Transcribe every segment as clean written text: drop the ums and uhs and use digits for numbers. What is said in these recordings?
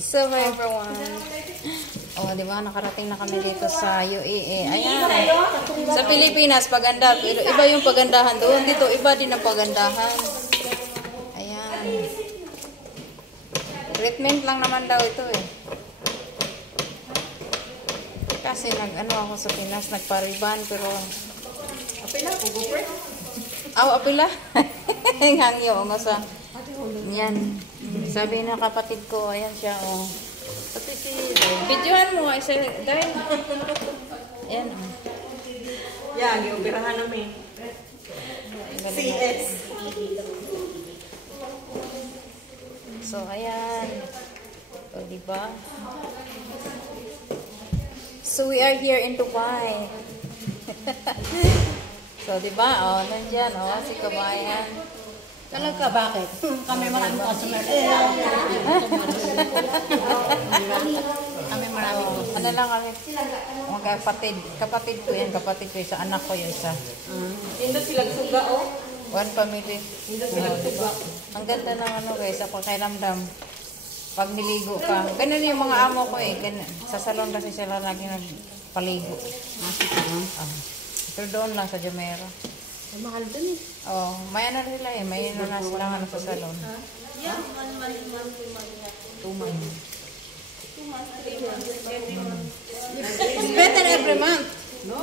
So, hi everyone. Oh, di ba? Nakarating na kami dito sa UAE. Ayan. Sa Pilipinas, paganda. Pero iba yung pagandahan doon. Dito, iba din ang pagandahan. Ayan. Treatment lang naman daw ito eh. Kasi nag-ano ako sa Pinas, nagpariban. Pero... Apila? Ugupre? Apila? Hangyo nga sa... Yan. Sabi ng kapatid ko, ayan siya, oh. Pati si... Videohan mo, isa, dahil. Ayan, oh. Yan, giubirahan namin. CS. So, ayan. O, diba? So, we are here in Dubai. So, diba? O, nandyan, o, si Kabayan. Talaga, bakit? Kami maraming customer. Kami maraming customer. Ano lang kami? Mga kapatid ko yan, kapatid ko isa, anak ko yung isa. Hindi sila suga, oh. One family. Hindi sila suga. Ang ganda ng ano guys, sa pakiramdam. Pag niligo ka. Ganun yung mga amo ko eh. Sa salon kasi sila lagi nagpaligo. Ito doon lang sa Jumeirah. Ay, mahal dun eh. Oh, may ano nila eh. May ano na sila ano sa salon. Yeah, 2 months. It's better every month. No,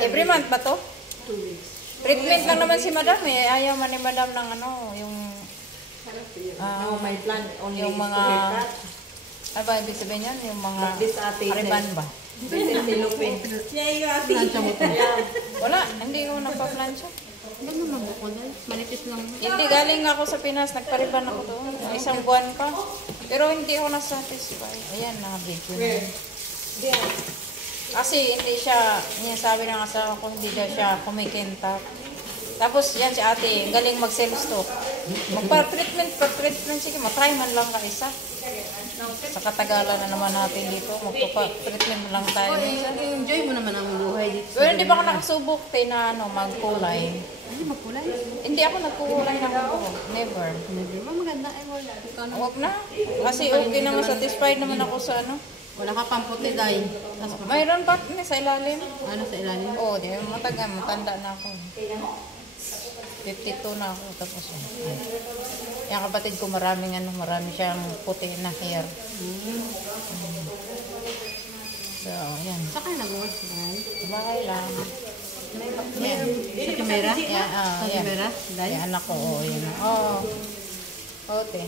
Every month ba to? 2 weeks. Treatment lang naman si madam eh. Ayaw man ni madam ng ano, yung... No, my plan only yung is mga... to haircut. Ano ba ibig sabihin yan? Yung mga... But this ate Ariban ba? This is silupin. Plancha mo to. Wala, hindi ko nagpa-plancha. Ganun lang ako dahil. Manipis lang. Hindi, galing ako sa Pinas, nagpariban ako doon. Isang buwan pa. Pero hindi ako nasatisfy. Ayan, naka-video na. Kasi hindi siya, sabi ng asawa ko, hindi daw siya kumikintab. Tapos yan si ate, galing mag-sales to. Magpa-treatment, sige, matry man lang ka isa. Sa katagalan na naman natin dito, magpa-treatment lang tayo. Enjoy mo naman ang buhay dito. Pero hindi ba ako nakasubok na ano, magkulay? Ano magkulay? Hindi ako nagkukulay ng buhok. Never. Hindi mo maganda ay wala. Huwag na. Kasi okay naman, satisfied naman ako sa ano. Wala ka pang puti dahil. Mayroon pa sa ilalim. Ano sa ilalim? Oo, di ba matanda na ako. 52 na ako. Tapos, yung kapatid ko marami siyang puti na hair. So, yan. Saan kayo nag-work? Bakay lang. Sa Jumeirah? Yan, Sa Jumeirah? Yung anak ko, oo, yun. Oo. Ote.